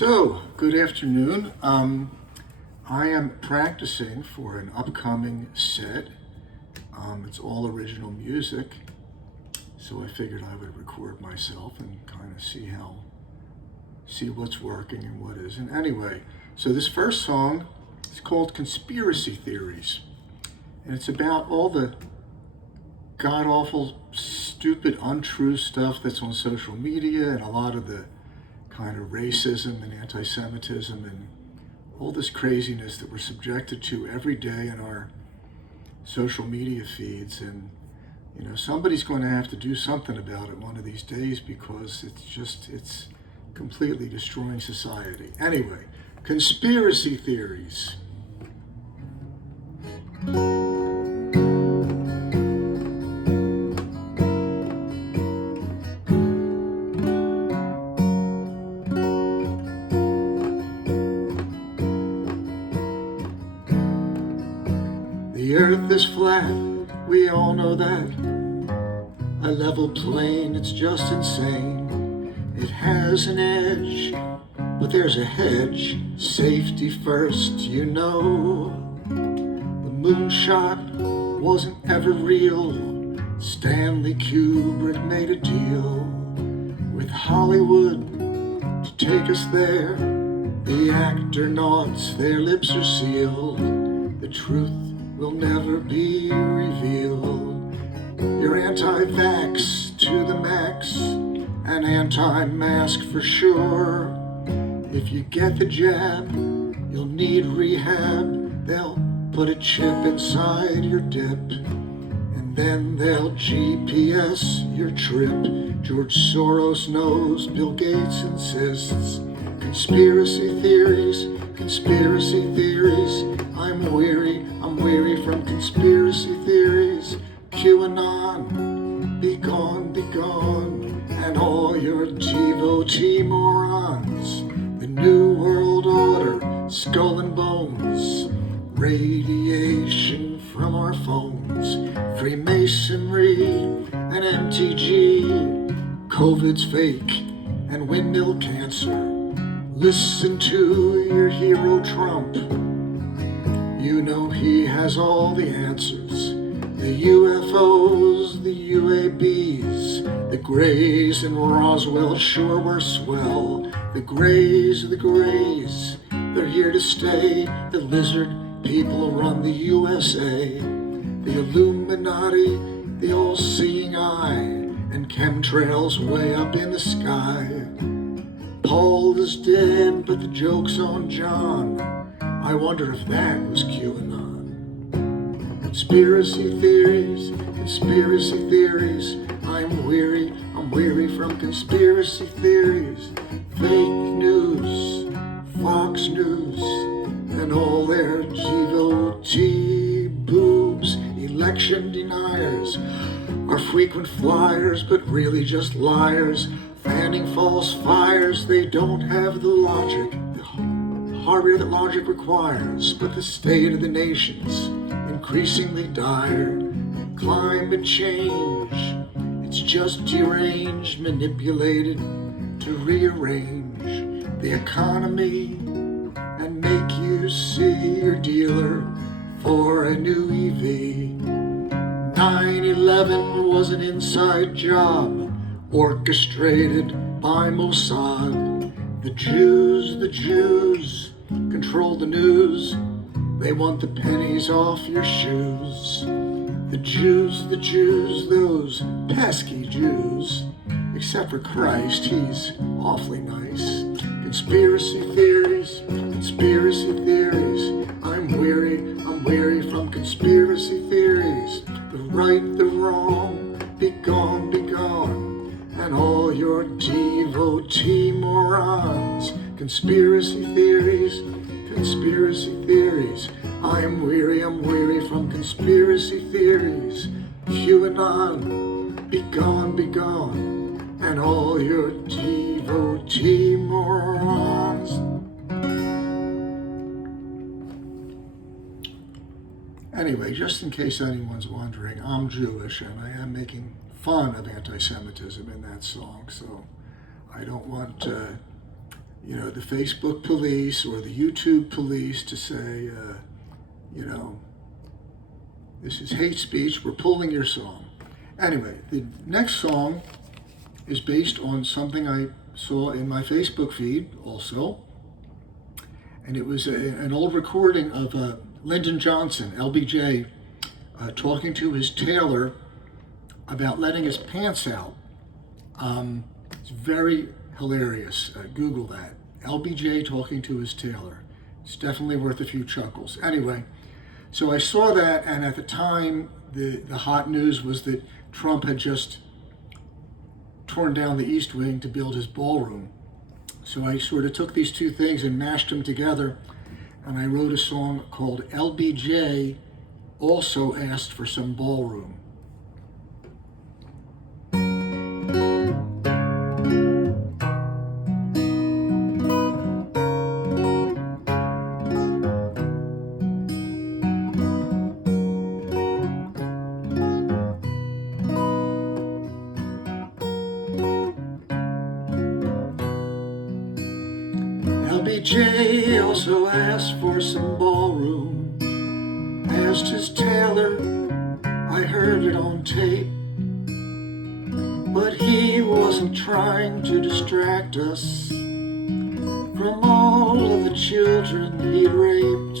So, good afternoon. I am practicing for an upcoming set. It's all original music, so I figured I would record myself and kind of see what's working and what isn't. Anyway, so this first song is called Conspiracy Theories, and it's about all the god-awful, stupid, untrue stuff that's on social media and a lot of the kind of racism and anti-Semitism and all this craziness that we're subjected to every day in our social media feeds. And somebody's going to have to do something about it one of these days, because it's completely destroying society. Anyway, conspiracy theories. The earth is flat, we all know that. A level plane, it's just insane. It has an edge, but there's a hedge. Safety first, you know. The moonshot wasn't ever real. Stanley Kubrick made a deal with Hollywood to take us there. The actor nods, their lips are sealed. The truth will never be revealed. You're anti-vax to the max, and anti-mask for sure. If you get the jab, you'll need rehab. They'll put a chip inside your dip, and then they'll GPS your trip. George Soros knows, Bill Gates insists. Conspiracy theories, conspiracy theories. I'm weary from conspiracy theories. QAnon, be gone, and all your devotee morons. The New World Order, skull and bones, radiation from our phones, Freemasonry and MTG, COVID's fake and windmill cancer. Listen to your hero Trump. You know he has all the answers. The UFOs, the UABs, the Greys in Roswell sure were swell. The Greys, they're here to stay. The lizard people run the USA. The Illuminati, the all-seeing eye, and chemtrails way up in the sky. Paul is dead, but the joke's on John. I wonder if that was QAnon. Conspiracy theories, conspiracy theories. I'm weary from conspiracy theories. Fake news, Fox News, and all their devotee boobs. Election deniers are frequent flyers, but really just liars. Fanning false fires, they don't have the logic, the hardware that logic requires. But the state of the nation's increasingly dire. Climate change, it's just deranged, manipulated to rearrange the economy and make you see your dealer for a new EV. 9/11 was an inside job orchestrated by Mossad. The Jews control the news. They want the pennies off your shoes. The Jews, those pesky Jews. Except for Christ, he's awfully nice. Conspiracy theories, conspiracy theories. I'm weary from conspiracy theories. The right, the wrong, be gone, and all your devotee morons. Conspiracy theories, conspiracy theories. I'm weary from conspiracy theories. QAnon, be gone, and all your devotee morons. Anyway, just in case anyone's wondering, I'm Jewish, and I am making fun of anti-Semitism in that song, so I don't want the Facebook police or the YouTube police to say, this is hate speech, we're pulling your song. Anyway, the next song is based on something I saw in my Facebook feed also. And it was an old recording of Lyndon Johnson, LBJ, talking to his tailor about letting his pants out. It's very hilarious. Google that. LBJ talking to his tailor. It's definitely worth a few chuckles. Anyway, so I saw that, and at the time, the hot news was that Trump had just torn down the East Wing to build his ballroom. So I sort of took these two things and mashed them together, and I wrote a song called LBJ Also Asked for Some Ballroom. LBJ also asked for some ballroom. Asked his tailor, I heard it on tape. But he wasn't trying to distract us from all of the children he'd raped.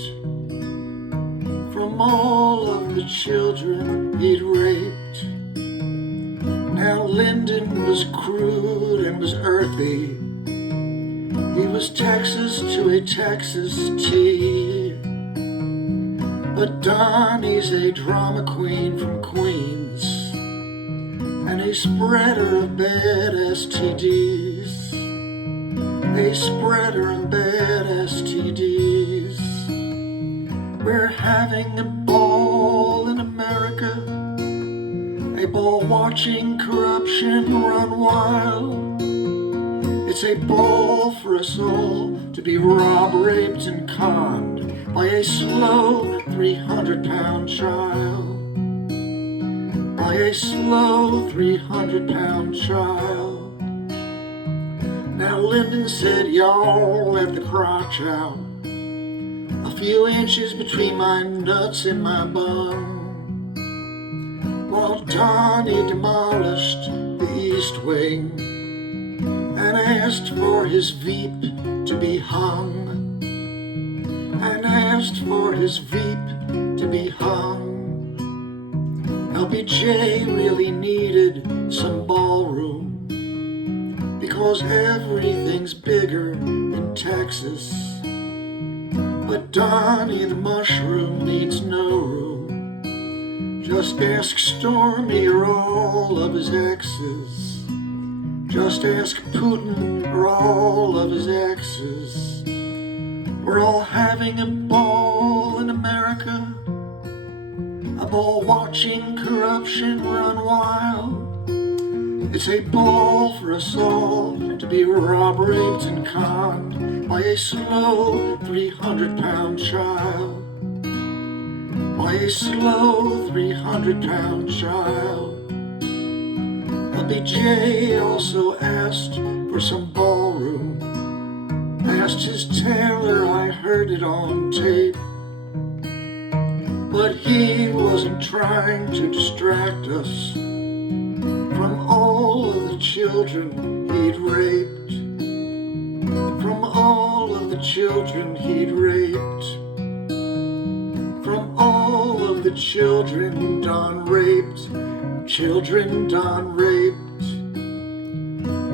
From all of the children he'd raped. Now Lyndon was crude and was earthy. He was Texas to a Texas T. But Donnie's a drama queen from Queens and a spreader of bad STDs. A spreader of bad STDs. We're having a ball in America. A ball watching corruption run wild. It's a ball for us all to be robbed, raped, and conned by a slow 300-pound child. By a slow 300-pound child. Now Lyndon said, y'all let the crotch out. A few inches between my nuts and my bum. While Donnie demolished the East Wing and asked for his Veep to be hung. And asked for his Veep to be hung. LBJ really needed some ballroom because everything's bigger in Texas. But Donnie the Mushroom needs no room. Just ask Stormy or all of his exes. Just ask Putin or all of his exes. We're all having a ball in America. A ball watching corruption run wild. It's a ball for us all to be robbed, raped, and conned by a slow 300-pound child. By a slow 300-pound child. LBJ also asked for some ballroom. Asked his tailor, I heard it on tape. But he wasn't trying to distract us from all of the children he'd raped. From all of the children he'd raped. From all of the children Don raped. Children Don raped.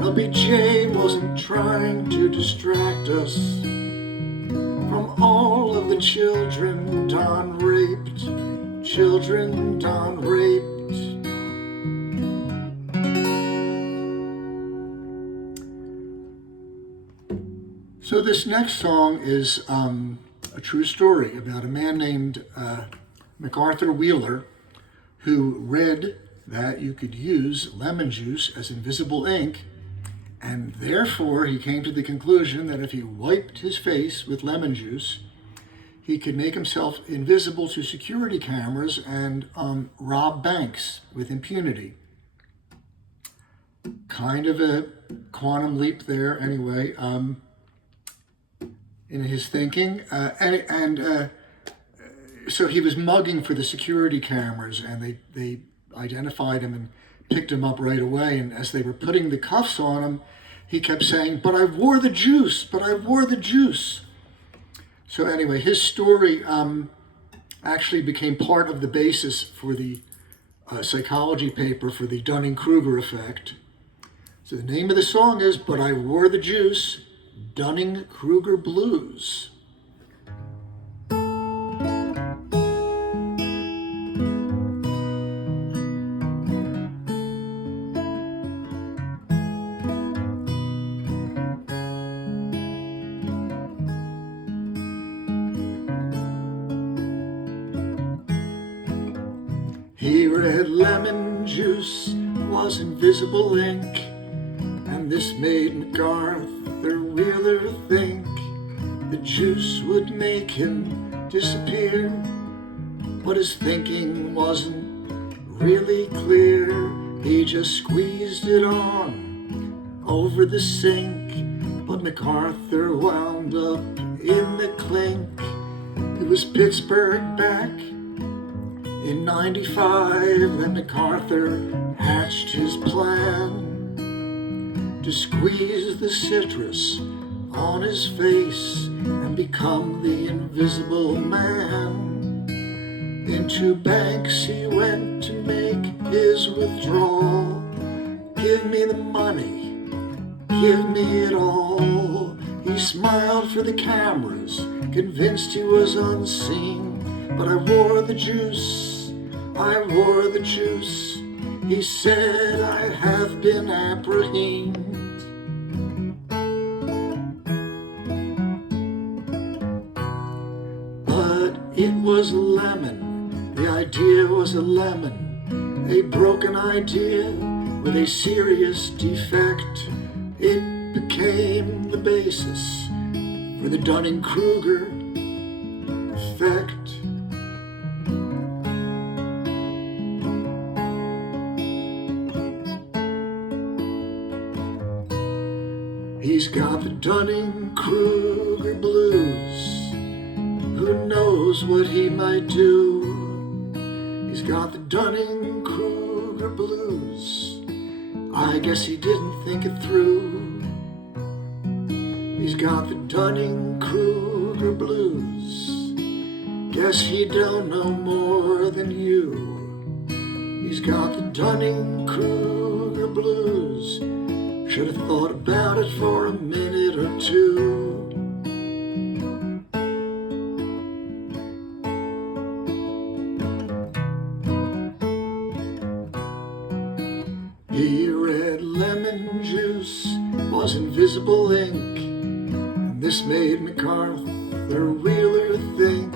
LBJ wasn't trying to distract us from all of the children Don raped. Children Don raped. So this next song is a true story about a man named MacArthur Wheeler who read that you could use lemon juice as invisible ink, and therefore he came to the conclusion that if he wiped his face with lemon juice, he could make himself invisible to security cameras and rob banks with impunity. Kind of a quantum leap there anyway. in his thinking, so he was mugging for the security cameras, and they identified him and picked him up right away. And as they were putting the cuffs on him, he kept saying, "But I wore the juice, but I wore the juice." So anyway, his story actually became part of the basis for the psychology paper for the Dunning-Kruger effect. So the name of the song is "But I Wore the Juice, Dunning-Kruger Blues." He read lemon juice was invisible ink, and this made MacArthur Wheeler think the juice would make him disappear. But his thinking wasn't really clear. He just squeezed it on over the sink. But MacArthur wound up in the clink. It was Pittsburgh back in '95 that MacArthur hatched his plan to squeeze the citrus on his face and become the invisible man. Into banks he went to make his withdrawal. "Give me the money, give me it all." He smiled for the cameras, convinced he was unseen. "But I wore the juice, I wore the juice." He said, "I have been apprehended." But it was a lemon, the idea was a lemon, a broken idea with a serious defect. It became the basis for the Dunning-Kruger effect. He's got the Dunning-Kruger blues. Who knows what he might do? He's got the Dunning-Kruger blues. I guess he didn't think it through. He's got the Dunning-Kruger blues. Guess he don't know more than you. He's got the Dunning-Kruger blues. Should have thought about it for a minute or two. He read lemon juice was invisible ink, and this made MacArthur Wheeler think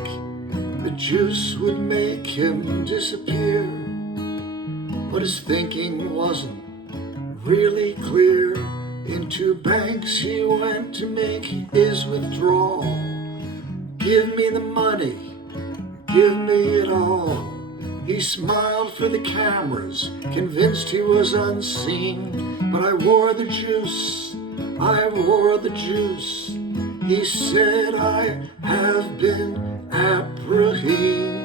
the juice would make him disappear. But his thinking wasn't really clear. Into banks he went to make his withdrawal. "Give me the money, give me it all." He smiled for the cameras, convinced he was unseen. "But I wore the juice, I wore the juice." He said, "I have been apprehended."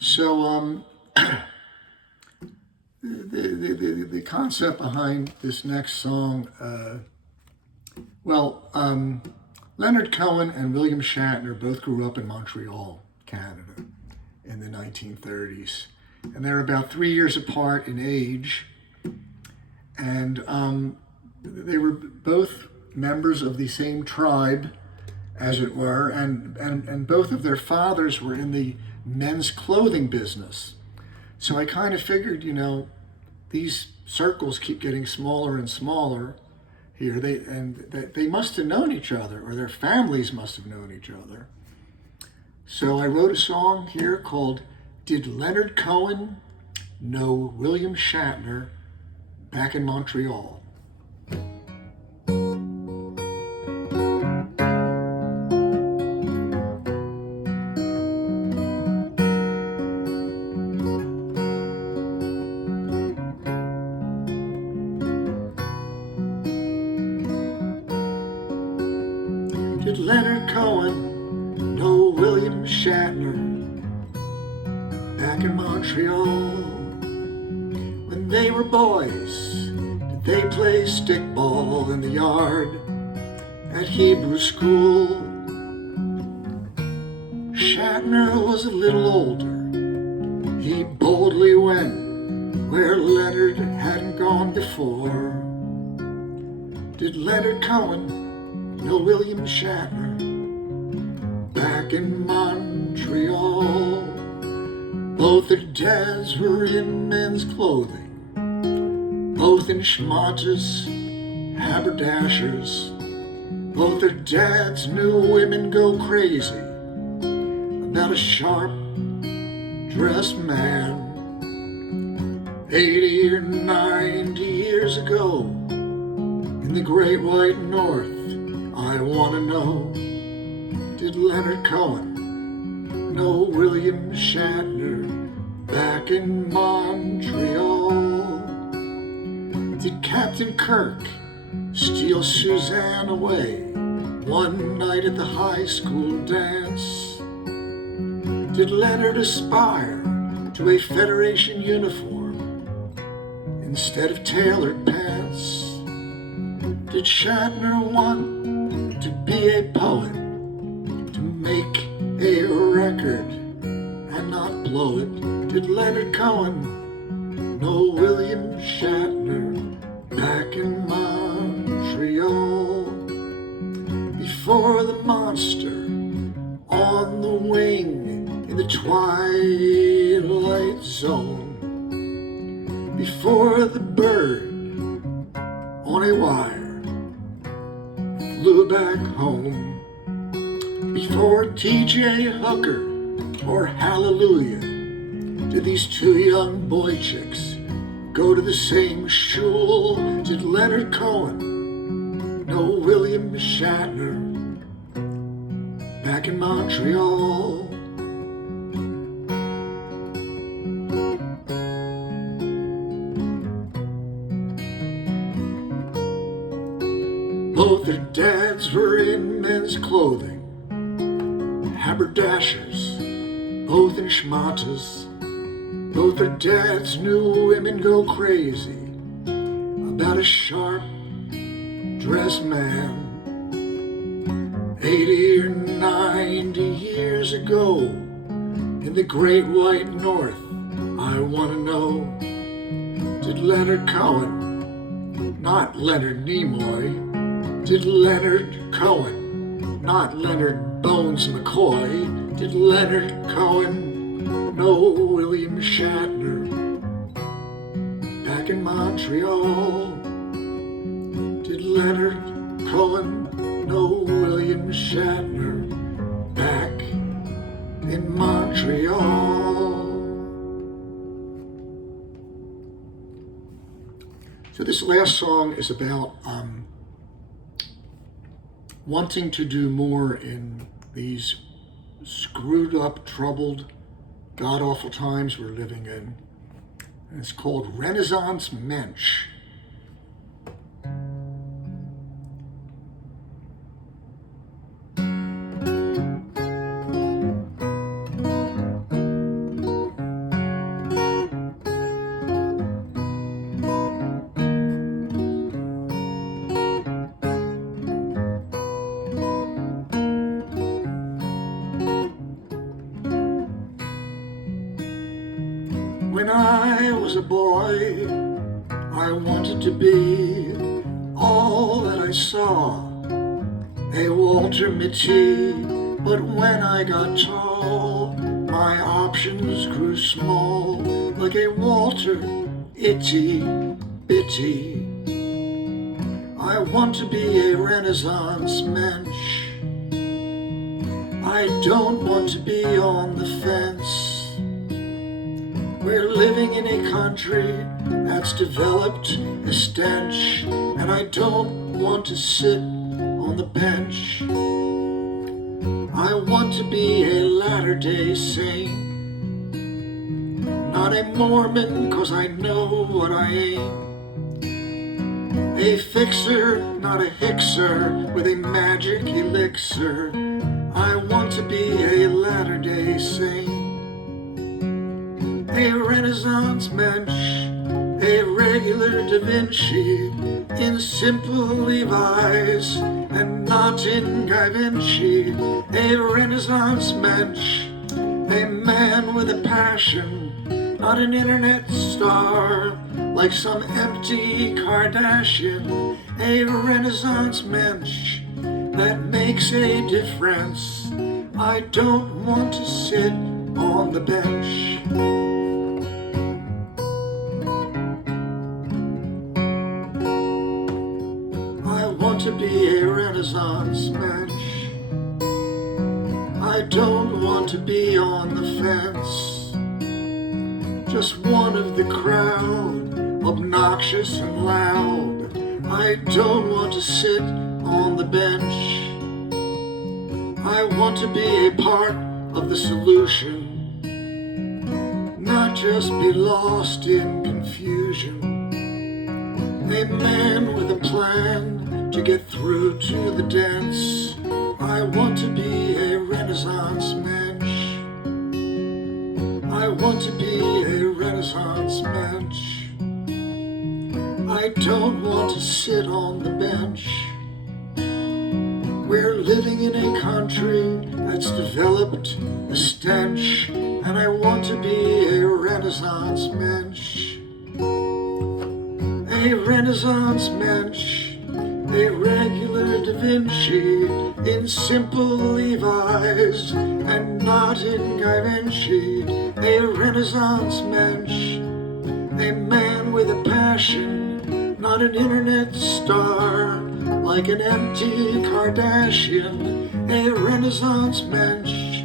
So the concept behind this next song, Leonard Cohen and William Shatner both grew up in Montreal, Canada, in the 1930s. And they're about 3 years apart in age. And they were both members of the same tribe, as it were, and both of their fathers were in the men's clothing business. So I kind of figured, these circles keep getting smaller and smaller here. They must have known each other, or their families must have known each other. So I wrote a song here called "Did Leonard Cohen Know William Shatner Back in Montreal?" Did Leonard Cohen know William Shatner back in Montreal? When they were boys, did they play stickball in the yard at Hebrew school? Shatner was a little older. He boldly went where Leonard hadn't gone before. Did Leonard Cohen know William Shatner back in Montreal? Both their dads were in men's clothing, both in schmatas, haberdashers. Both their dads knew women go crazy about a sharp-dressed man. 80 or 90 years ago, in the great white north, I want to know, did Leonard Cohen know William Shatner back in Montreal? Did Captain Kirk steal Suzanne away one night at the high school dance? Did Leonard aspire to a Federation uniform instead of tailored pants? Did Shatner want to be a poet, to make a record and not blow it? Did Leonard Cohen know William Shatner back in Montreal? Before the monster on the wing in the twilight zone, before the bird on a wire flew back home, before T.J. Hooker or Hallelujah, did these two young boy chicks go to the same shul? Did Leonard Cohen know William Shatner back in Montreal? Both their dads were in men's clothing, haberdashers, both in schmatas. Both their dads knew women go crazy about a sharp-dressed man. 80 or 90 years ago, in the great white north, I want to know, did Leonard Cohen, not Leonard Nimoy, did Leonard Cohen, not Leonard Bones McCoy, did Leonard Cohen know William Shatner back in Montreal? Did Leonard Cohen know William Shatner back in Montreal? So this last song is about wanting to do more in these screwed up, troubled, god-awful times we're living in. And it's called Renaissance Mensch. When I was a boy, I wanted to be all that I saw, a Walter Mitty. But when I got tall, my options grew small, like a Walter Itty Bitty. I want to be a Renaissance Mensch. I don't want to be on the fence. We're living in a country that's developed a stench, and I don't want to sit on the bench. I want to be a Latter-day Saint, not a Mormon, 'cause I know what I ain't. A fixer, not a hixer, with a magic elixir. I want to be a Latter-day Saint, a Renaissance Mensch, a regular Da Vinci, in simple Levi's and not in Guy Vinci. A Renaissance Mensch, a man with a passion, not an internet star like some empty Kardashian. A Renaissance Mensch that makes a difference. I don't want to sit on the bench. I want to be a Renaissance Mensch. I don't want to be on the fence, just one of the crowd, obnoxious and loud. I don't want to sit on the bench. I want to be a part of the solution, not just be lost in confusion. A man with a plan to get through to the dance. I want to be a Renaissance Mensch. I want to be a Renaissance Mensch. I don't want to sit on the bench. We're living in a country that's developed a stench, and I want to be a Renaissance Mensch. A Renaissance Mensch, a regular Da Vinci, in simple Levi's and not in Guy Vinci. A Renaissance Mensch, a man with a passion, not an internet star like an empty Kardashian. A Renaissance Mensch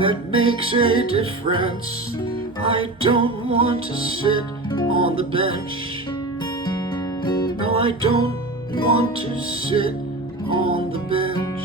that makes a difference. I don't want to sit on the bench. No, I don't want to sit on the bench.